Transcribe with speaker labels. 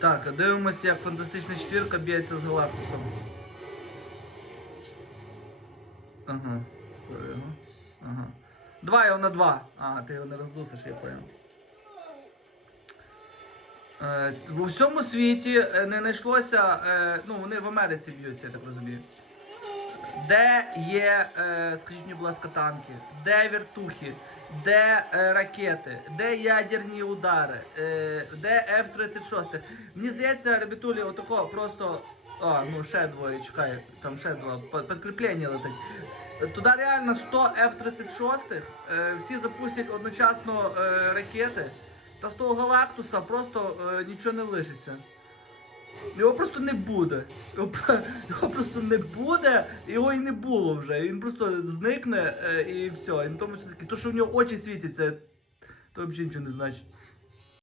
Speaker 1: Так, дивимося, як фантастична четвірка б'ється з Галактусом. Ага. Ага. Два його на два. А, ти його не роздусиш, я понял. Е, У всьому світі е, не знайшлося, е, ну вони в Америці б'ються, я так розумію. Де є, е, скажіть мені, будь ласка, танки, де вертухи, де е, ракети, де ядерні удари, е, де F-36. Мені здається, ребятулі, отако просто. А, ну ще двоє, чекай, там ще два, підкріплення летить. Туди реально 100 F-36, е, всі запустять одночасно е, ракети, та з того Галактуса просто е, нічого не лишиться. Його просто не буде. Його, просто не буде, його і не було вже. Він просто зникне е, і все. І на тому таки. То, що в нього очі світяться, то взагалі нічого не значить.